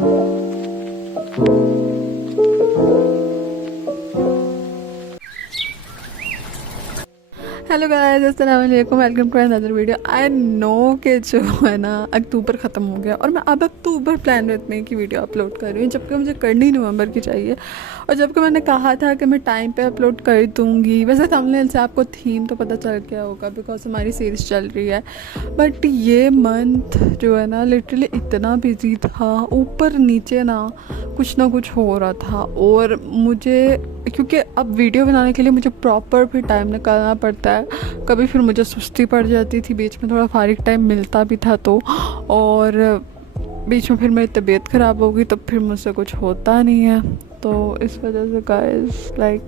Hello guys, अस्सलाम वालेकुम, welcome to another video. I know कि जो है ना अक्टूबर ख़त्म हो गया और मैं अब अक्टूबर प्लान विद मी की वीडियो अपलोड कर रही हूँ, जबकि मुझे करनी नवंबर की चाहिए। और जबकि मैंने कहा था कि मैं टाइम पे अपलोड कर दूँगी। वैसे थंबनेल से आपको थीम तो पता चल गया होगा बिकॉज हमारी सीरीज़ चल रही है, बट ये मंथ जो है ना लिटरली इतना बिजी था, ऊपर नीचे ना कुछ हो रहा था। और मुझे क्योंकि अब वीडियो बनाने के लिए मुझे प्रॉपर भी टाइम निकालना पड़ता है, कभी फिर मुझे सुस्ती पड़ जाती थी, बीच में थोड़ा फारिग टाइम मिलता भी था तो, और बीच में फिर मेरी तबीयत ख़राब हो गई तो फिर मुझसे कुछ होता नहीं है। तो इस वजह से गाइस लाइक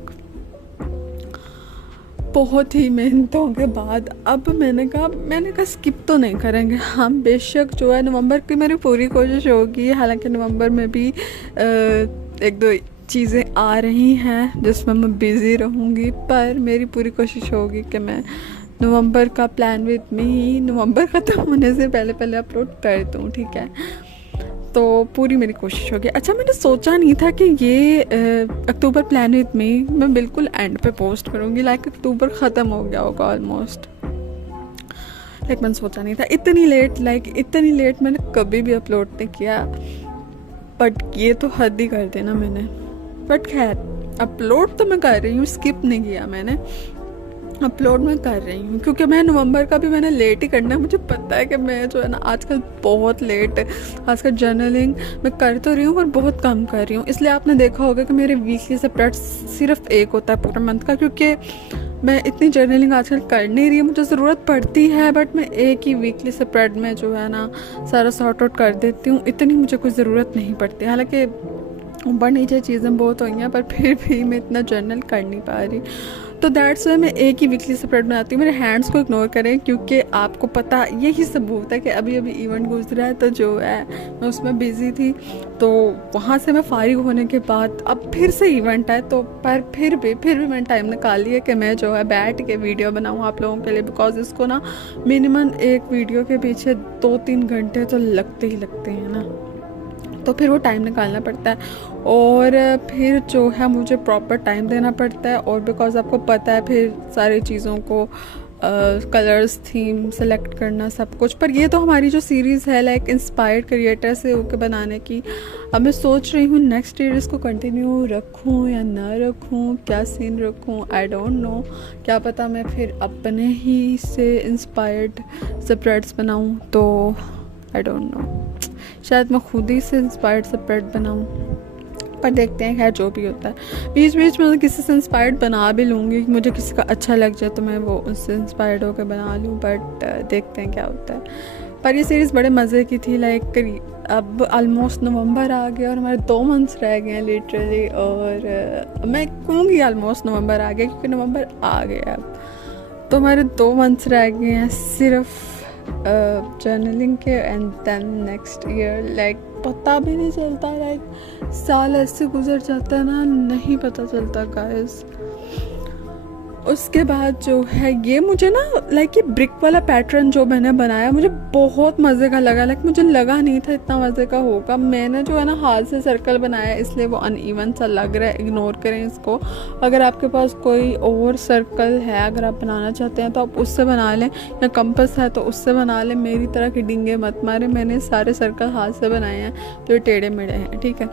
बहुत ही मेहनतों के बाद अब मैंने कहा स्किप तो नहीं करेंगे हम। बेशक जो है नवंबर की मेरी पूरी कोशिश होगी, हालांकि नवंबर में भी एक दो चीज़ें आ रही हैं जिसमें मैं बिज़ी रहूँगी, पर मेरी पूरी कोशिश होगी कि मैं नवंबर का प्लान विद मी नवंबर ख़त्म होने से पहले पहले अपलोड कर दूँ, ठीक है। तो पूरी मेरी कोशिश होगी। अच्छा, मैंने सोचा नहीं था कि ये अक्टूबर प्लान विद मी मैं बिल्कुल एंड पे पोस्ट करूँगी, लाइक अक्टूबर ख़त्म हो गया होगा ऑलमोस्ट। लाइक मैंने सोचा नहीं था इतनी लेट मैंने कभी भी अपलोड नहीं किया, बट ये तो हद ही कर देना मैंने। बट खैर अपलोड तो मैं कर रही हूँ, स्किप नहीं किया मैंने, अपलोड मैं कर रही हूँ क्योंकि मैं नवंबर का भी मैंने लेट ही करना है। मुझे पता है कि मैं जो है ना आजकल बहुत लेट, आजकल जर्नलिंग मैं कर तो रही हूँ पर बहुत कम कर रही हूँ। इसलिए आपने देखा होगा कि मेरे वीकली सेपरेट सिर्फ एक होता है पूरा मंथ का, क्योंकि मैं इतनी जर्नलिंग आजकल कर नहीं रही है। मुझे ज़रूरत पड़ती है बट मैं एक ही वीकली सेपरेट में जो है ना सारा सॉर्ट आउट कर देती हूँ, इतनी मुझे कोई ज़रूरत नहीं पड़ती। हालांकि ऊपर नीचे चीज़ें बहुत हुई हैं पर फिर भी मैं इतना जर्नल कर नहीं पा रही, तो दैट्स वाई मैं एक ही वीकली सेपरेट बनाती हूँ। मेरे हैंड्स को इग्नोर करें क्योंकि आपको पता यही सबूत है कि अभी इवेंट गुजरा है तो जो है मैं उसमें बिज़ी थी, तो वहाँ से मैं फारिग होने के बाद अब फिर से इवेंट है, तो पर फिर भी मैंने टाइम निकाल लिया कि मैं जो है बैठ के वीडियो बनाऊँ आप लोगों के लिए, बिकॉज इसको ना मिनिमम एक वीडियो के पीछे 2-3 घंटे तो लगते हैं ना, तो फिर वो टाइम निकालना पड़ता है और फिर जो है मुझे प्रॉपर टाइम देना पड़ता है। और बिकॉज़ आपको पता है फिर सारी चीज़ों को कलर्स, थीम सेलेक्ट करना, सब कुछ। पर ये तो हमारी जो सीरीज़ है लाइक इंस्पायर्ड क्रिएटर से होकर बनाने की, अब मैं सोच रही हूँ नेक्स्ट ईयर इसको कंटिन्यू रखूँ या ना रखूँ, क्या सीन रखूँ, आई डोंट नो। क्या पता मैं फिर अपने ही से इंस्पायर्ड स्प्रेड्स बनाऊँ, तो आई डोंट नो, शायद मैं खुद ही से इंस्पायर्ड स्प्रेड बनाऊँ, पर देखते हैं। खैर जो भी होता है, बीच बीच में किसी से इंस्पायर्ड बना भी लूँगी, मुझे किसी का अच्छा लग जाए तो मैं वो उससे इंस्पायर्ड होकर बना लूँ, बट देखते हैं क्या होता है। पर ये सीरीज़ बड़े मज़े की थी। लाइक अब ऑलमोस्ट नवंबर आ गया और हमारे 2 मंथ्स रह गए हैं लिटरली, और मैं कहूँगी ऑलमोस्ट नवंबर आ गया क्योंकि नवंबर आ गया अब, तो हमारे 2 मंथ्स रह गए हैं सिर्फ जर्नलिंग के, and then next year. Like पता भी नहीं चलता, लाइक साल ऐसे गुजर जाता है ना, नहीं पता चलता गाइस। उसके बाद जो है ये मुझे ना लाइक ये ब्रिक वाला पैटर्न जो मैंने बनाया मुझे बहुत मज़े का लगा। लाइक मुझे लगा नहीं था इतना मज़े का होगा। मैंने जो है ना हाथ से सर्कल बनाया इसलिए वो अनइवन सा लग रहा है, इग्नोर करें इसको। अगर आपके पास कोई और सर्कल है, अगर आप बनाना चाहते हैं तो आप उससे बना लें, या कंपास है तो उससे बना लें। मेरी तरह के डिंगे मत मारे, मैंने सारे सर्कल हाथ से बनाए हैं जो टेढ़े मेढ़े हैं, ठीक है।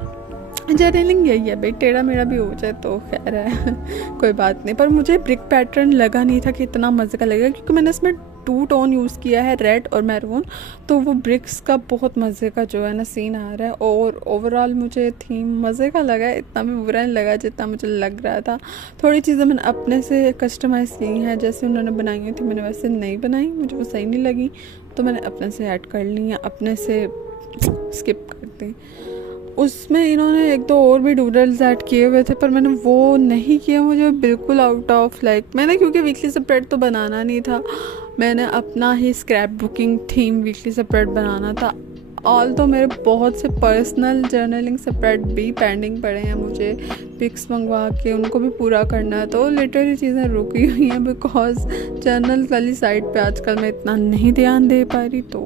जर्नलिंग यही है भाई, टेढ़ा मेढ़ा भी हो जाए तो खैर है कोई बात नहीं। पर मुझे ब्रिक पैटर्न लगा नहीं था कि इतना मज़े का लगेगा, क्योंकि मैंने इसमें 2 टोन यूज़ किया है, रेड और मैरून, तो वो ब्रिक्स का बहुत मज़े का जो है ना सीन आ रहा है। और ओवरऑल मुझे थीम मज़े का लगा, इतना भी बुरा नहीं लगा जितना मुझे लग रहा था। थोड़ी चीज़ें मैंने अपने से कस्टमाइज़ की हैं, जैसे उन्होंने बनाई थी मैंने वैसे नहीं बनाई, मुझे वो सही नहीं लगी तो मैंने अपने से ऐड कर ली या अपने से स्किप कर दी। उसमें इन्होंने 1-2 और भी डूडल्स ऐड किए हुए थे पर मैंने वो नहीं किया, मुझे बिल्कुल आउट ऑफ लाइक। मैंने क्योंकि वीकली सेपरेट तो बनाना नहीं था, मैंने अपना ही scrapbooking theme weekly separate बनाना था। ऑल तो मेरे बहुत से पर्सनल जर्नलिंग सेपरेट भी पेंडिंग पड़े हैं, मुझे पिक्स मंगवा के उनको भी पूरा करना है, तो लिटरली चीज़ें रुकी हुई हैं बिकॉज जर्नल वाली साइट पे आजकल मैं इतना नहीं ध्यान दे पा रही। तो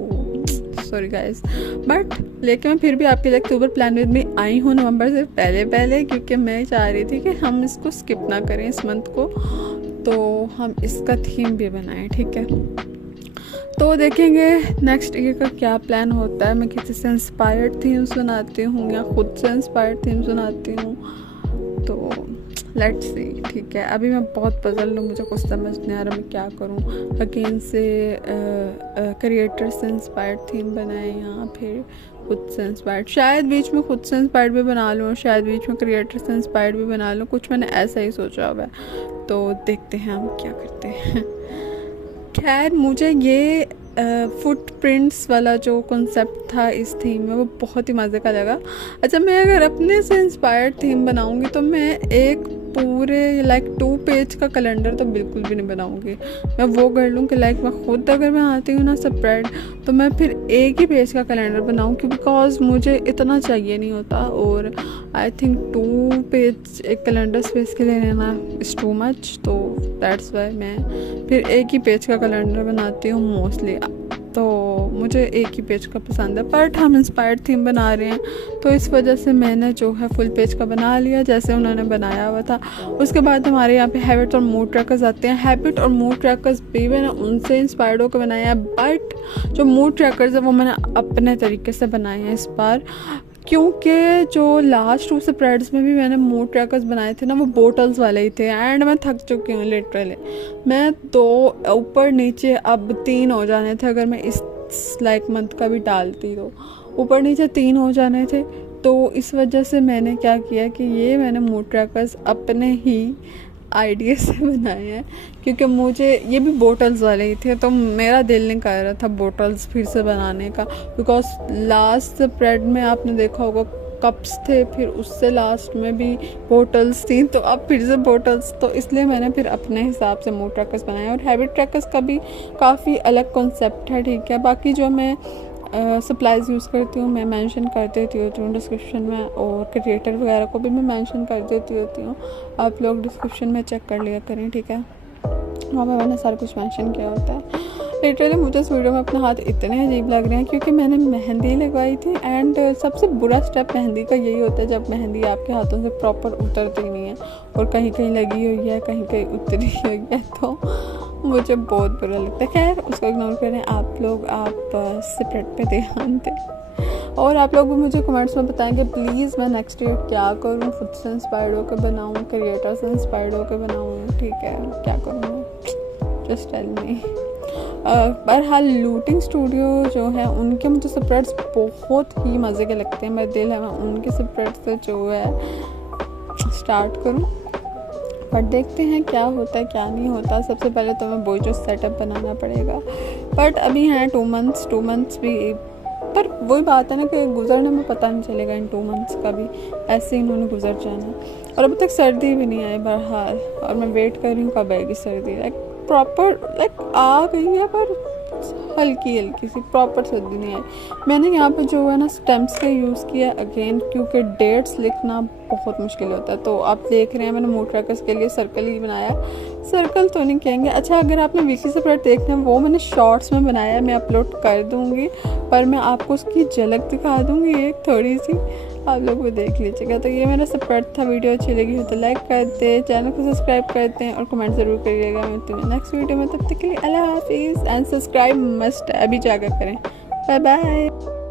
सॉरी गाइस, बट लेकिन मैं फिर भी आपके लिए अक्टूबर प्लान विद मी आई हूँ नवंबर से पहले, क्योंकि मैं चाह रही थी कि हम इसको स्किप ना करें इस मंथ को, तो हम इसका थीम भी बनाएं, ठीक है। तो देखेंगे नेक्स्ट ईयर का क्या प्लान होता है। मैं किसी से इंस्पायर्ड थीम सुनाती हूँ या खुद से इंस्पायर्ड थीम सुनाती हूँ, तो लेट्स सी, ठीक है। अभी मैं बहुत पजल हूँ, मुझे कुछ समझ नहीं आ रहा मैं क्या करूँ। अगेन से क्रिएटर से इंस्पायर्ड थीम बनाए या फिर खुद से इंस्पायर्ड, शायद बीच में खुद से इंस्पायर्ड भी बना लूँ, शायद बीच में क्रिएटर से इंस्पायर्ड भी बना लूँ, कुछ मैंने ऐसा ही सोचा हुआ है, तो देखते हैं हम क्या करते हैं। खैर मुझे ये फुटप्रिंट्स वाला जो कॉन्सेप्ट था इस थीम में वो बहुत ही मज़े का लगा। अच्छा, मैं अगर अपने से इंस्पायर्ड थीम बनाऊंगी तो मैं एक पूरे 2 पेज का कैलेंडर तो बिल्कुल भी नहीं बनाऊंगी। मैं वो कर लूँ कि मैं खुद अगर मैं आती हूँ ना स्प्रेड, तो मैं फिर एक ही पेज का कैलेंडर बनाऊँ, क्योंकि बिकॉज मुझे इतना चाहिए नहीं होता, और आई थिंक 2 पेज एक कैलेंडर स्पेस के लिए लेना इज़ टू मच, तो दैट्स वाई मैं फिर एक ही पेज का कैलेंडर बनाती हूँ मोस्टली। तो मुझे एक ही पेज का पसंद है, बट हम इंस्पायर्ड थीम बना रहे हैं तो इस वजह से मैंने जो है फुल पेज का बना लिया जैसे उन्होंने बनाया हुआ था। उसके बाद हमारे यहाँ पे हैबिट और मूड ट्रैकर्स आते हैं। हैबिट और मूड ट्रैकर्स भी मैंने उनसे इंस्पायर्ड होकर बनाया है, बट जो मूड ट्रैकर्स है वो मैंने अपने तरीके से बनाए हैं इस बार, क्योंकि जो लास्ट 2 स्प्रेड्स में भी मैंने मूड ट्रैकर्स बनाए थे ना, वो बोटल्स वाले ही थे, एंड मैं थक चुकी हूँ लिटरली। मैं 2 ऊपर नीचे अब 3 हो जाने थे, अगर मैं इस मंथ का भी डालती तो ऊपर नीचे 3 हो जाने थे। तो इस वजह से मैंने क्या किया कि ये मैंने मूड ट्रैकर्स अपने ही आइडिया से बनाए हैं, क्योंकि मुझे ये भी बोटल्स वाले ही थे, तो मेरा दिल नहीं कर रहा था बोटल्स फिर से बनाने का, बिकॉज लास्ट स्प्रेड में आपने देखा होगा कप्स थे, फिर उससे लास्ट में भी बोटल्स थी, तो अब फिर से बोटल्स, तो इसलिए मैंने फिर अपने हिसाब से मूड ट्रैकर्स बनाए। और हैबिट ट्रैकर्स का भी काफ़ी अलग कॉन्सेप्ट है, ठीक है। बाकी जो मैं सप्लाईज़ यूज़ करती हूँ मैं मेंशन कर देती होती हूँ डिस्क्रिप्शन में, और क्रिएटर वगैरह को भी मैं मेंशन कर देती होती हूँ, आप लोग डिस्क्रिप्शन में चेक कर लिया करें, ठीक है। वहाँ पर मैंने सारा कुछ मेंशन किया होता है। लिटरली मुझे इस वीडियो में अपने हाथ इतने अजीब लग रहे हैं क्योंकि मैंने मेहंदी लगवाई थी, एंड सबसे बुरा स्टेप मेहंदी का यही होता है जब मेहंदी आपके हाथों से प्रॉपर उतरती नहीं है, और कहीं कहीं लगी हुई है, कहीं कहीं उतरी हुई है, तो मुझे बहुत बुरा लगता है। खैर उसको इग्नोर करें, आप लोग आप स्प्रेड पे ध्यान दें, और आप लोग भी मुझे कमेंट्स में बताएंगे प्लीज़ मैं नेक्स्ट ईयर क्या करूँ, खुद से इंस्पायर्ड होकर बनाऊँ, क्रिएटर से इंस्पायर्ड होकर बनाऊँ, ठीक है, क्या करूँ, जस्ट टेल मी। बहरहाल लूटिंग स्टूडियो जो है उनके मुझे स्प्रेड्स बहुत ही मज़े के लगते हैं, मेरा दिल है मैं उनके स्प्रेड से जो है स्टार्ट करूँ, बट देखते हैं क्या होता है क्या नहीं होता। सबसे पहले तो मैं वो जो सेटअप बनाना पड़ेगा, बट अभी हैं 2 मंथ्स भी, पर वही बात है ना कि गुजरने में पता नहीं चलेगा इन 2 मंथ्स का भी, ऐसे ही इन्होंने गुजर जाना। और अभी तक सर्दी भी नहीं आई बहरहाल, और मैं वेट कर रही हूँ कब आएगी सर्दी, प्रॉपर आ गई है पर हल्की हल्की सी, प्रॉपर सर्दी नहीं आई। मैंने यहाँ पे जो है ना स्टेम्प्स का यूज़ किया अगेन, क्योंकि डेट्स लिखना बहुत मुश्किल होता है। तो आप देख रहे हैं मैंने मूड ट्रैकर्स के लिए सर्कल ही बनाया, सर्कल तो नहीं कहेंगे। अच्छा, अगर आपने वीकली स्प्रेड देखना है वो मैंने शॉर्ट्स में बनाया है, मैं अपलोड कर दूँगी, पर मैं आपको उसकी झलक दिखा दूँगी एक थोड़ी सी, आप लोग भी देख लीजिएगा। तो ये मेरा स्प्रेड था, वीडियो अच्छी लगी हो तो लाइक करते, चैनल को सब्सक्राइब करते हैं और कमेंट ज़रूर करिएगा। मैं तुम्हें नेक्स्ट वीडियो में, तब तक के लिए अल्लाह हाफिज़, एंड सब्सक्राइब मस्ट अभी जाकर करें। Bye bye.